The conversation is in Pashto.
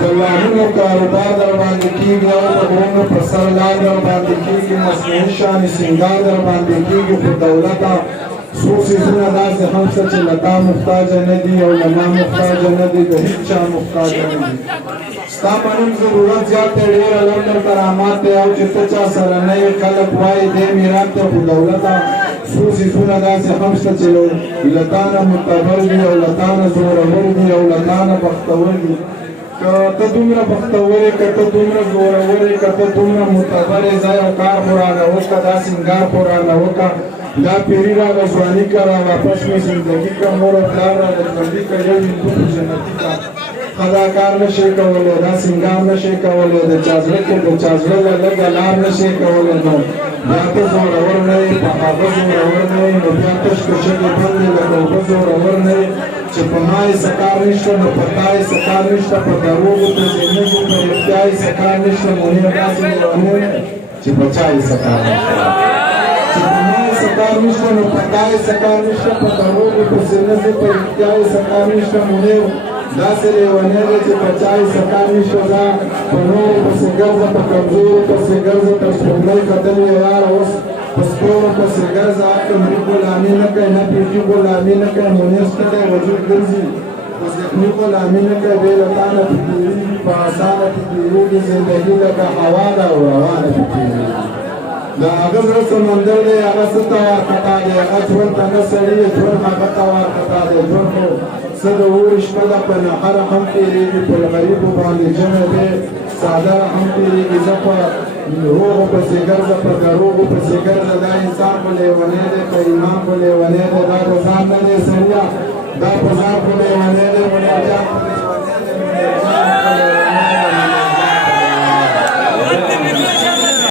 دلانونو کاروبار در باندې کېږي او د غرونو په سر لار در باندې کېږي مصنوعي شانې سینګار در باندې کېږي خو دولته څو څیزونه داسې هم شته چې له تا محتاجه نه دي او له ما محتاجه نه دي د هېڅ چا محتاجه نه دي ستا په نوم ضرورت زیات دی ډېره لنډه کرامات دی او چې ته چا سره نه یې خلک وایي دی میرات دی خو دولته څو څیزونه داسې هم شته چې له تا نه معتبر دي او له تا نه زورور دي او له تا نه بختور دي که ته دومره بختور یې که ته دومره زورور یې که ته دومره معتبر یې ځه یو کار خو رانه وکړه دا سینګار خو رانه وکړه دا پیری راغه ځواني که را واپس مې زندګي که مور او پلار راغه ژوندي که یو هندو خو جنتي که ښه دا کار نه شې کولی دا سینګار نه شې کولی د چا زړه کې د چا زړه له لږه لار نه شې کولی نو بیا ته زورور نه یې په هغه زورور نه یې نو بیا تش که شګې بند یې لکه اوبه زورور نه یې چې په ما یې څه کار نشته نو په تا یې څه کار نشته په دروغو په زینږو په رښتیا یې څه کار نشته منیر داسې لیونی چې په چا یې څه کار نشته چې په ما یې څه کار نشته نو په تا یې څه کار نشته په دروغو په زینږو په رښتیا یې څه کار نشته منیر داسې لیونی دی چې په چا یې څه کار نشته دا په نورو پسې ګرځه په کمزورو پسې ګرځه تر سپوږمۍ ختل یې یاره اوس په سپورو پسې ګرځه عقل غلامي نه کوي نه پیټي غلامي نه کوي منیر ستړی وجود ګرځي خو ذهني غلامي نه کوي بې له تا نه پې تېرېږي په اسانه پې تېرېږي زندګي لکه هوا ده او روانه پې تېرېږي د هغه زړه سمندر دی هغه څه ته وارخطا دی هغه ژوند ته نه سړي ژوند هغه ته وارخطا دی ژوند خو څه د اوړي شپه ده په نهره هم تېرېږي په غریبو باندې جمع دی ساده هم تېرېږي زه په روغو پسې ګرځه په دروغو پسې ګرځه دا انسان خو لیونی دی په ایمان خو لیونی دی دا په ځان نه دی سړیه دا په ځان خو لیونی دی